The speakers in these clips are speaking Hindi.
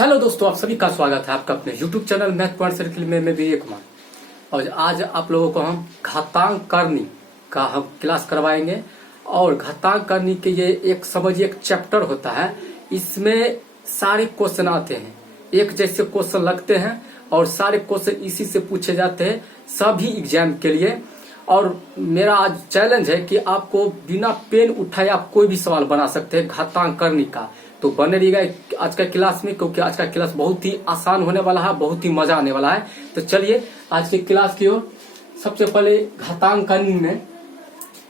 हेलो दोस्तों, आप सभी का स्वागत है आपका अपने YouTube channel math point circle में। मैं विवेक कुमार और आज आप लोगों को हम घातांक करनी का हम क्लास करवाएंगे। और घातांक करनी के ये एक समझिए एक चैप्टर होता है, इसमें सारे क्वेश्चन आते हैं, एक जैसे क्वेश्चन लगते हैं और सारे क्वेश्चन इसी से पूछे जाते हैं सभी एग्जाम के लिए। और मेरा आज चैलेंज है कि आपको बिना पेन उठाए आप कोई भी सवाल बना सकते हैं घातांक करनी का। तो बने रहिएगा आज का क्लास में, क्योंकि आज का क्लास बहुत ही आसान होने वाला है, बहुत ही मजा आने वाला है। तो चलिए आज के क्लास की ओर। सबसे पहले घातांक करनी में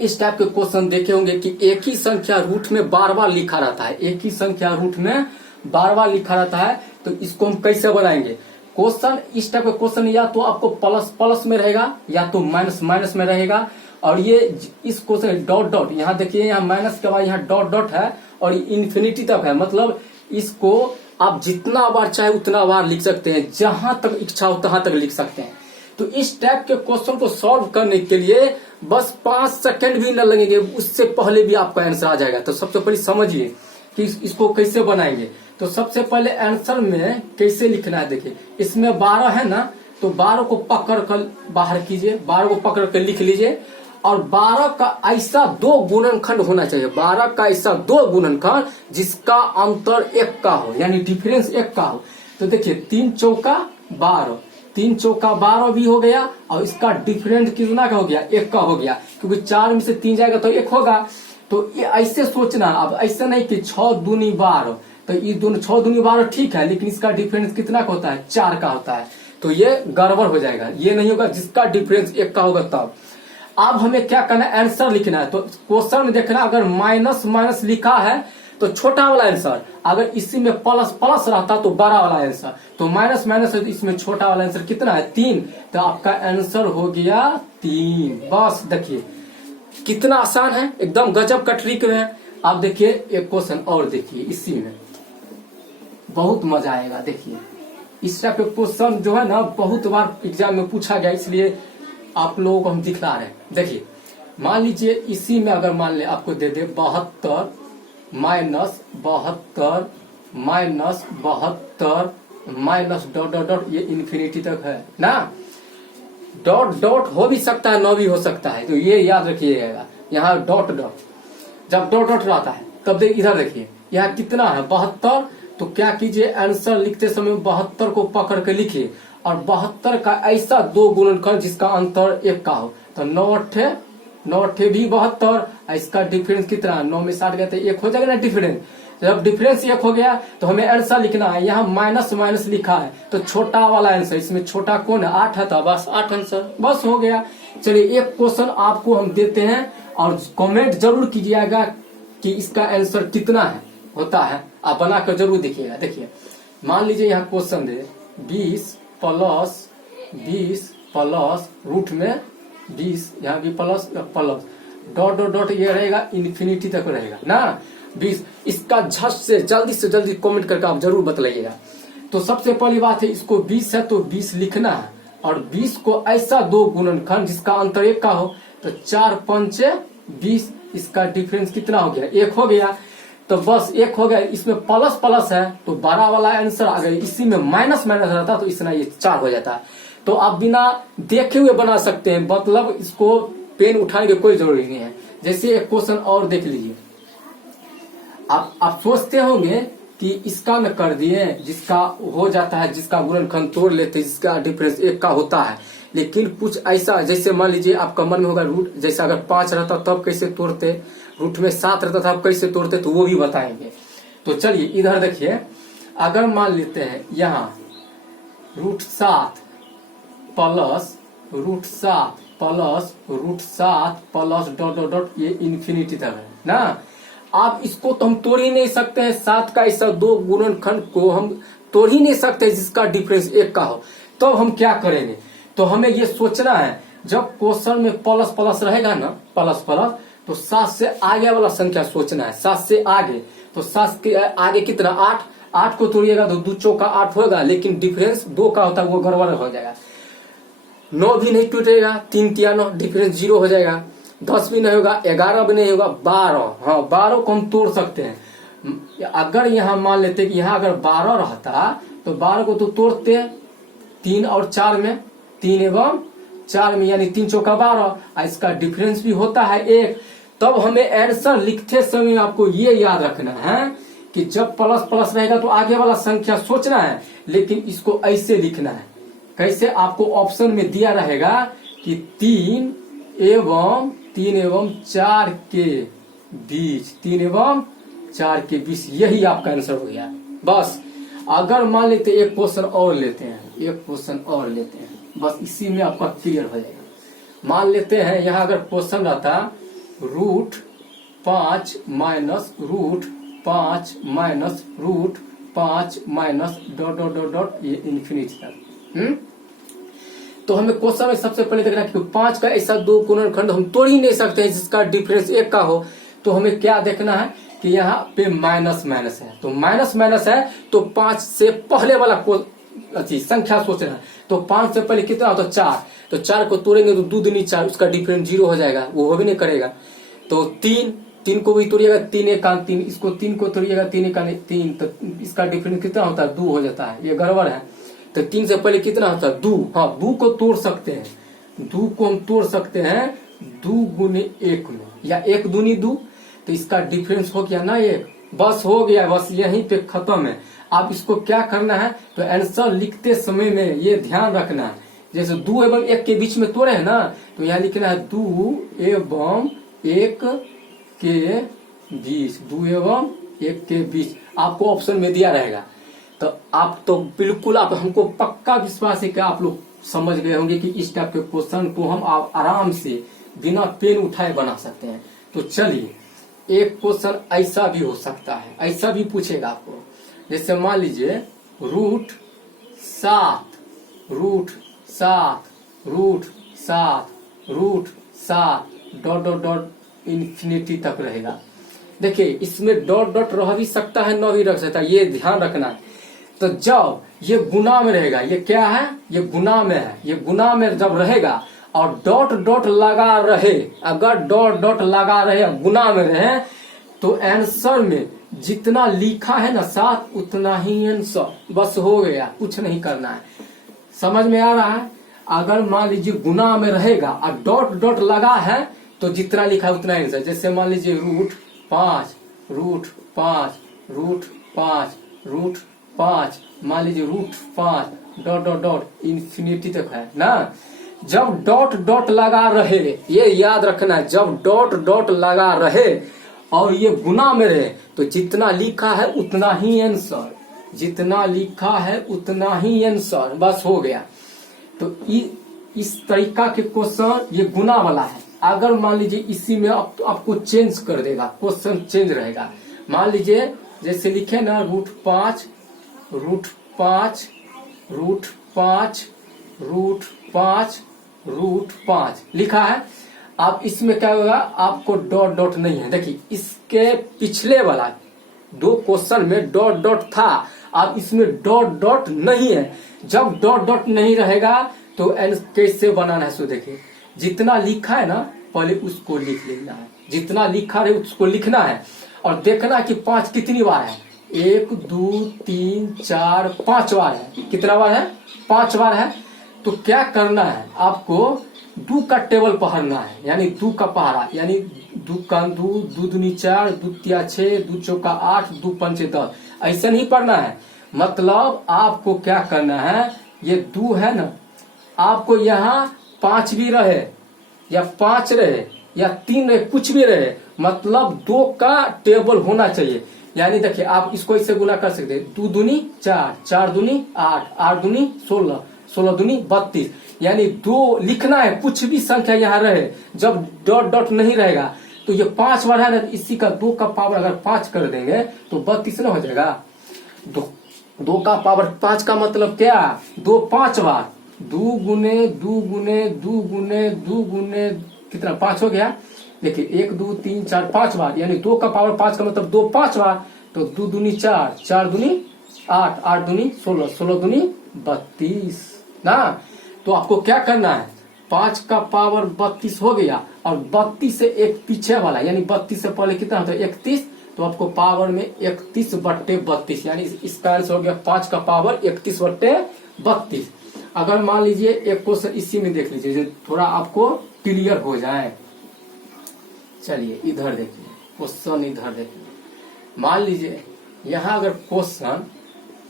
इस टाइप के क्वेश्चन देखे होंगे कि एक ही संख्या रूट में बार बार लिखा रहता है, एक ही संख्या रूट में बार बार लिखा रहता है। तो इसको हम कैसे बनाएंगे क्वेश्चन? इस टाइप का क्वेश्चन या तो आपको प्लस प्लस में रहेगा या तो माइनस माइनस में रहेगा। और ये इस क्वेश्चन डॉट डॉट, यहाँ देखिए यहाँ माइनस के बाद यहाँ डॉट डॉट है और इन्फिनिटी तक है, मतलब इसको आप जितना बार चाहे उतना बार लिख सकते हैं, जहां तक इच्छा हो तहां तक लिख सकते हैं। तो इस टाइप के क्वेश्चन को सॉल्व करने के लिए बस 5 सेकंड भी न लगेंगे, उससे पहले भी आपका आंसर आ जाएगा। तो सबसे पहले समझिए कि इसको कैसे बनाएंगे। तो सबसे पहले आंसर में कैसे लिखना है, देखिए इसमें 12 है ना, तो 12 को पकड़ कर बाहर कीजिए, 12 को पकड़ कर लिख लीजिए। और 12 का ऐसा 2 गुणनखंड होना चाहिए, 12 का ऐसा 2 गुणनखंड जिसका अंतर 1 का हो, यानी डिफरेंस 1 का हो। तो देखिए 3 चौका 12, 3 चौका 12 भी हो गया और इसका डिफरेंस कितना का हो गया? 1 का हो गया, क्योंकि 4 में से 3 जाएगा तो 1 होगा। तो ये ऐसे सोचना, अब ऐसा नहीं कि 6 दूनी 12, तो ये दोनों 6 दूनी 12 ठीक है, लेकिन इसका डिफरेंस कितना का होता है? 4 का होता है। तो ये गड़बड़ हो जाएगा, ये नहीं होगा जिसका डिफरेंस 1 का होगा तब। अब हमें क्या करना है? आंसर लिखना है। तो क्वेश्चन में देखना, अगर माइनस माइनस लिखा है तो छोटा वाला आंसर, अगर इसी में प्लस प्लस रहता तो बड़ा वाला आंसर। तो माइनस माइनस है तो इसमें छोटा वाला आंसर कितना है? 3। तो आपका आंसर हो गया 3। बस देखिए कितना आसान है, एकदम गजब का ट्रिक है। आप देखिए एक क्वेश्चन और देखिए, इसी में बहुत मजा आएगा। देखिए इस टाइप के क्वेश्चन जो है ना बहुत बार एग्जाम में पूछा गया, इसलिए आप लोगों को हम दिखला रहे हैं। देखिए मान लीजिए इसी में अगर मान ले आपको दे दे 72 minus 72 minus 72 minus dot dot dot, ये इन्फिनिटी तक है ना। डॉट डॉट हो भी सकता है, न भी हो सकता है, तो ये याद रखिएगा। यहाँ डॉट डॉट, जब डॉट डॉट रहता है तब इधर देखिए यहाँ कितना है? 72। तो क्या कीजिए, आंसर लिखते समय 72 को पकड़ के लिखिए और 72 का ऐसा 2 गुणनखंड जिसका अंतर 1 का हो। तो 9 अट्ठे भी 72, इसका डिफरेंस कितना? 9 में 60 गए तो 1 हो जाएगा ना डिफरेंस। जब डिफरेंस 1 हो गया तो हमें आंसर लिखना है। यहाँ माइनस माइनस लिखा है तो छोटा वाला आंसर, इसमें छोटा कौन है? 8 है, तो बस 8 आंसर, बस हो गया। चलिए एक क्वेश्चन आपको हम देते हैं और कमेंट जरूर कीजिएगा कि इसका आंसर कितना है होता है, आप बनाकर जरूर देखिएगा। देखिए मान लीजिए यहाँ क्वेश्चन दे 20 प्लस रूट में 20, यहाँ भी plus plus dot dot dot, ये रहेगा इन्फिनिटी तक रहेगा ना 20। इसका झट से जल्दी कमेंट करके आप जरूर बतलाइएगा। तो सबसे पहली बात है, इसको 20 है तो 20 लिखना है और 20 को ऐसा 2 गुणनखंड जिसका अंतर 1 का हो। तो 4 5 20, इसका डिफरेंस कितना हो गया? 1 हो गया। तो बस 1 हो गया, इसमें प्लस प्लस है तो बड़ा वाला आंसर आ गया। इसी में माइनस माइनस रहता तो इसमें ये 4 हो जाता है। तो आप बिना देखे हुए बना सकते हैं, मतलब इसको पेन उठाने की कोई जरूरी नहीं है। जैसे एक क्वेश्चन और देख लीजिए, आप सोचते होंगे कि इसका न कर दिए, जिसका हो जाता है, जिसका गुणनखंड तोड़ लेते, जिसका डिफरेंस 1 का होता है। लेकिन कुछ ऐसा, जैसे मान लीजिए आपका मन में होगा रूट, जैसे अगर 5 रहता तब कैसे तोड़ते, रूट में 7 रहता था कैसे तोड़ते, तो वो भी बताएंगे। तो चलिए इधर देखिए, अगर मान लेते हैं यहाँ √7 plus √7 plus √7 plus dot dot dot, ये इन्फिनिटी तक है ना। आप इसको तो हम तोड़ ही नहीं सकते हैं, 7 का ऐसा 2 गुणनखंड को हम तोड़ ही नहीं सकते जिसका डिफरेंस 1 का हो। तो हम क्या करेंगे? तो हमें ये सोचना है, जब क्वेश्चन में प्लस प्लस रहेगा ना, प्लस प्लस, तो 7 से आगे वाला संख्या सोचना है, 7 से आगे। तो 7 के आगे कितना? 8। 8 को तोड़िएगा तो 2 चौका 8 होगा, लेकिन डिफरेंस 2 का होता है, वो गड़बड़ हो जाएगा। 9 भी नहीं टूटेगा, 3 तिया 9, डिफरेंस 0 हो जाएगा। 10 भी नहीं होगा, 11 भी नहीं होगा, 12। हाँ 12 को हम तोड़ सकते हैं। अगर यहाँ मान लेते कि यहाँ अगर 12 रहता तो 12 को तो तोड़ते 3 और 4 में, 3 एवं 4 में, यानी 3 चौका 12, इसका डिफरेंस भी होता है 1। तब हमें आंसर लिखते समय आपको ये याद रखना है कि जब प्लस प्लस रहेगा तो आगे वाला संख्या सोचना है, लेकिन इसको ऐसे लिखना है। कैसे? आपको ऑप्शन में दिया रहेगा कि 3 एवं 4 के बीच, 3 एवं 4 के बीच, यही आपका आंसर हो गया। बस अगर मान लेते एक क्वेश्चन और लेते हैं, बस इसी में आपका क्लियर हो जाएगा। मान लेते हैं यहाँ अगर क्वेश्चन रहता √5 माइनस √5 माइनस डॉट ये इन्फिनिटी तक। तो हमें क्वेश्चन में सबसे पहले देखना कि 5 का ऐसा दो गुणनखंड हम तोड़ ही नहीं सकते हैं जिसका डिफरेंस 1 का हो। तो हमें क्या देखना है कि यहाँ पे माइनस है, तो माइनस है तो 5 से पहले वाला अच्छी संख्या सोचना है। तो 5 से पहले कितना होता है? 4। तो 4 को तोड़ेंगे तो 2 दूनी 4, उसका डिफरेंस 0 हो जाएगा, वो हो भी नहीं करेगा। तो 3 को भी तोड़िएगा, 3 एकान 3, इसको 3 को तोड़िएगा, 3 एकान 3, तो इसका डिफरेंस कितना होता है? 2 हो जाता है, ये गड़बड़ है। तो 3 से पहले कितना होता है? 2। हाँ, 2 को तोड़ सकते हैं, 2 को हम तोड़ सकते हैं 2 गुने 1 में, या 1 दूनी 2, तो इसका डिफरेंस हो गया ना 1। बस हो गया, बस यहीं पे खत्म है। आप इसको क्या करना है, तो आंसर लिखते समय में ये ध्यान रखना है, जैसे 2 एवं 1 के बीच में तोड़े है ना, तो यहाँ लिखना है 2 एवं 1 के बीच, 2 एवं 1 के बीच, आपको ऑप्शन में दिया रहेगा। तो आप तो बिल्कुल, आप हमको पक्का विश्वास है कि आप लोग समझ गए होंगे कि इस टाइप के क्वेश्चन को हम आप आराम से बिना पेन उठाए बना सकते हैं। तो चलिए, एक क्वेश्चन ऐसा भी हो सकता है, ऐसा भी पूछेगा आपको, जैसे मान लीजिए √7 डॉट इन्फिनिटी तक रहेगा। देखिए, इसमें डॉट रह भी सकता है, न भी रख सकता है, ये ध्यान रखना है। तो जब ये गुना में रहेगा, ये क्या है? ये गुना में है। ये गुना में जब रहेगा और डॉट लगा रहे, अगर डॉट लगा रहे, गुना में रहे, तो आंसर में जितना लिखा है ना 7, उतना ही आंसर। बस हो गया, कुछ नहीं करना है। समझ में आ रहा है? अगर मान लीजिए गुना में रहेगा और डॉट लगा है, तो जितना लिखा है उतना आंसर। जैसे मान लीजिए √5 मान लीजिए √5 डॉट इन्फिनिटी तक है ना। जब डॉट लगा रहे, ये याद रखना है, जब डॉट लगा रहे और ये गुना में रहे, तो जितना लिखा है उतना ही आंसर, जितना लिखा है उतना ही आंसर। बस हो गया। तो इस तरीका के क्वेश्चन ये गुना वाला है। अगर मान लीजिए इसी में आपको चेंज कर देगा, क्वेश्चन चेंज रहेगा। मान लीजिए जैसे लिखे ना √5 लिखा है। अब इसमें क्या होगा, आपको डॉट नहीं है। देखिए, इसके पिछले वाला 2 क्वेश्चन में डॉट था, अब इसमें डॉट नहीं है। जब डॉट नहीं रहेगा तो कैसे बनाना है? सो देखिए, जितना लिखा है ना पहले उसको लिख लेना है, जितना लिखा है उसको लिखना है, और देखना कि 5 कितनी बार है। 1 2 3 4 5 बार है। कितना बार है? 5 बार है। तो क्या करना है, आपको 2 का टेबल पढ़ना है, यानी 2 का पहाड़ा, यानी 2 का 2, 2 दूनी 4, 2 तिया 6, 2 चौका 8, 2 पंचे 10। ऐसा नहीं पढ़ना है। मतलब आपको क्या करना है, ये 2 है ना, आपको यहाँ 5 भी रहे या 5 रहे या 3 रहे, कुछ भी रहे, मतलब 2 का टेबल होना चाहिए। यानी देखिए, आप इसको इससे गुना कर सकते हैं। 2 दूनी 4, 4 दूनी 8, 8 दूनी 16, 16 दूनी 32। यानी 2 लिखना है, कुछ भी संख्या यहाँ रहे। जब डॉट नहीं रहेगा तो ये 5 बार है ना, इसी का 2 का पावर अगर 5 कर देंगे तो 32 ना हो जाएगा। 2 का पावर 5 का मतलब क्या? 2 5 बार, 2 गुने कितना? 5 हो गया। देखिए, 1 2 3 4 5 बार, यानी 2 का पावर 5 का मतलब 2 5 बार। तो 2 दूनी 4, 4 दूनी 8, 8 दूनी 16, 16 दूनी 32 ना। तो आपको क्या करना है, 5 का पावर 32 हो गया, और 32 से एक पीछे वाला, यानी 32 से पहले कितना होता है? 31, तो आपको पावर में 31/32 यानी इसका आंसर हो गया 5 का पावर 31/32। अगर मान लीजिए एक क्वेश्चन इसी में देख लीजिए, थोड़ा आपको क्लियर हो जाए। चलिए इधर देखिए, क्वेश्चन इधर देखिए। मान लीजिए यहाँ अगर क्वेश्चन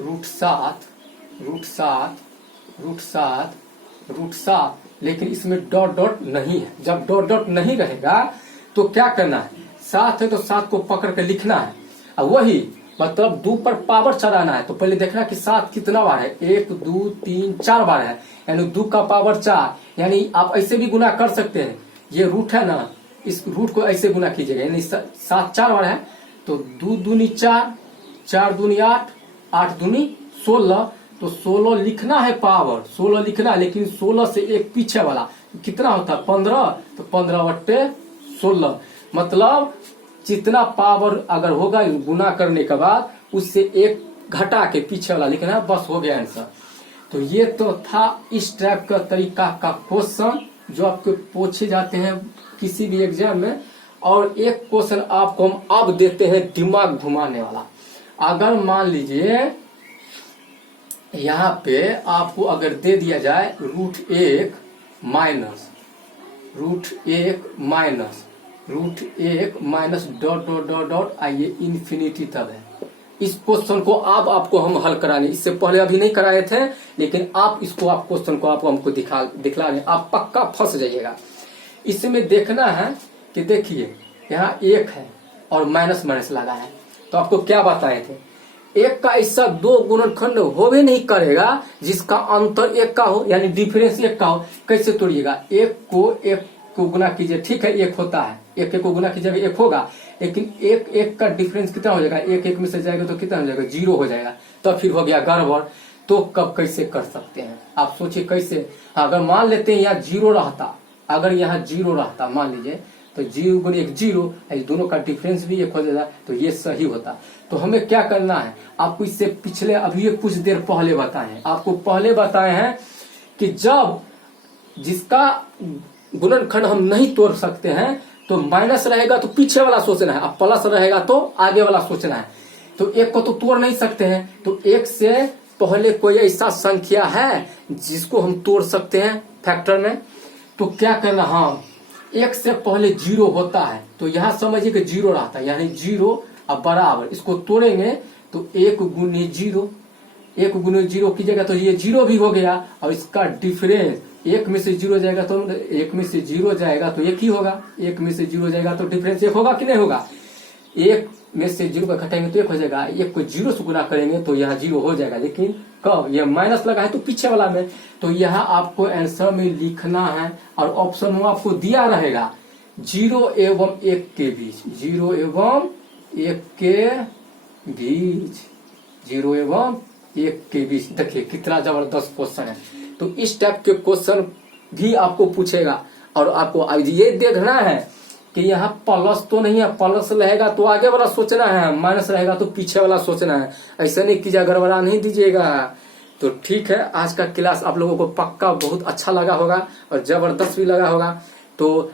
√7 लेकिन इसमें डॉट डॉट नहीं है। जब डॉट डॉट नहीं रहेगा तो क्या करना है, 7 है तो 7 को पकड़ के लिखना है। अब वही मतलब 2 पर पावर चढ़ाना है, तो पहले देखना कि 7 कितना बार है, 1 2 3 4 बार है, यानी 2 का पावर 4। यानी आप ऐसे भी गुना कर सकते हैं, ये रूट है ना, इस रूट को ऐसे गुना कीजिएगा, यानी 7 4 बार है तो 2 दूनी 4, 4 दूनी 8, 8 दूनी 16, तो 16 लिखना है, पावर 16 लिखना है, लेकिन 16 से एक पीछे वाला कितना होता है 15, तो 15/16 मतलब जितना पावर अगर होगा गुना करने के बाद उससे एक घटा के पीछे वाला लिखना है, बस हो गया आंसर। तो ये तो था इस टाइप का तरीका का क्वेश्चन जो आपको पूछे जाते हैं किसी भी एग्जाम में। और एक क्वेश्चन आपको हम अब देते हैं दिमाग घुमाने वाला। अगर मान लीजिए यहाँ पे आपको अगर दे दिया जाए √1 minus dot dot dot dot आइए इन्फिनिटी तक है। इस क्वेश्चन को अब आपको हम हल कराने, इससे पहले अभी नहीं कराए थे, लेकिन आप इसको आप क्वेश्चन को आपको हमको दिखला रहे, आप पक्का फंस जाइएगा। इसमें देखना है कि देखिए यहाँ 1 है और माइनस माइनस लगा है, तो आपको क्या बताए थे, 1 का ऐसा 2 गुणनखंड हो भी नहीं करेगा जिसका अंतर 1 का हो, यानी डिफरेंस 1 का हो। कैसे तोड़िएगा, 1 को गुना कीजिए, ठीक है 1 होता है, 1 को गुना कीजिएगा 1 होगा, लेकिन 1 का डिफरेंस कितना हो जाएगा, 1 में से जाएगा तो कितना हो जाएगा 0 हो जाएगा, तो फिर हो गया गड़बड़। तो कब कैसे कर सकते हैं आप सोचिए कैसे। अगर मान लेते हैं यहाँ 0 रहता, अगर यहाँ 0 रहता मान लीजिए, तो 0 गुणे 1 0, दोनों का डिफरेंस भी 1 हो जाता, तो ये सही होता। तो हमें क्या करना है, आपको इससे पिछले अभी कुछ देर पहले बताए हैं, आपको पहले बताए हैं कि जब जिसका गुणनखंड हम नहीं तोड़ सकते हैं तो माइनस रहेगा तो पीछे वाला सोचना है, अब प्लस रहेगा तो आगे वाला सोचना है। तो 1 को तो तोड़ नहीं सकते हैं, तो 1 से पहले कोई ऐसा संख्या है जिसको हम तोड़ सकते हैं फैक्टर में, तो क्या करना, हाँ 1 से पहले 0 होता है, तो यहाँ समझिए कि 0 रहता है, यानी 0 अब बराबर, इसको तोड़ेंगे तो 1 गुने 0, 1 गुने 0 कीजिएगा तो ये 0 भी हो गया, और इसका डिफरेंस 1 में से 0 जाएगा तो 1 में से 0 जाएगा तो 1 ही होगा, 1 में से 0 जाएगा तो डिफरेंस 1 होगा कि नहीं होगा। 1 में से 0 का घटाएंगे तो 1 हो जाएगा, 1 को 0 से गुना करेंगे तो यहाँ 0 हो जाएगा, लेकिन कब, ये माइनस लगा है तो पीछे वाला में। तो यहाँ आपको आंसर में लिखना है, और ऑप्शन में आपको दिया रहेगा 0 एवं 1 के बीच, 0 एवं 1 के बीच, 0 एवं 1 के बीच। देखिए कितना जबरदस्त क्वेश्चन है। तो इस टाइप के क्वेश्चन भी आपको पूछेगा, और आपको ये देखना है कि यहाँ प्लस तो नहीं है, प्लस रहेगा तो आगे वाला सोचना है, माइनस रहेगा तो पीछे वाला सोचना है, ऐसा नहीं कीजिए, गड़बड़ा नहीं दीजिएगा। तो ठीक है, आज का क्लास आप लोगों को पक्का बहुत अच्छा लगा होगा और जबरदस्त भी लगा होगा। तो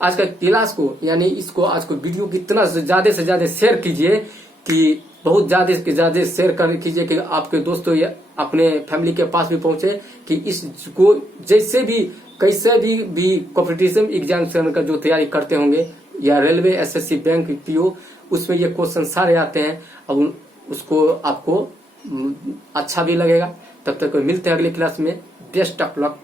आज का क्लास को यानी इसको आज को वीडियो कितना से ज्यादा शेयर कीजिए, कि बहुत ज्यादा से ज्यादा शेयर कर कीजिए कि आपके दोस्तों या अपने फैमिली के पास भी पहुंचे, कि इसको जैसे भी कैसे भी कॉम्पिटिशन एग्जाम का जो तैयारी करते होंगे, या रेलवे, एसएससी, बैंक, पीओ, उसमें ये क्वेश्चन सारे आते हैं। अब उसको आपको अच्छा भी लगेगा। तब तक मिलते हैं अगले क्लास में। Best of luck.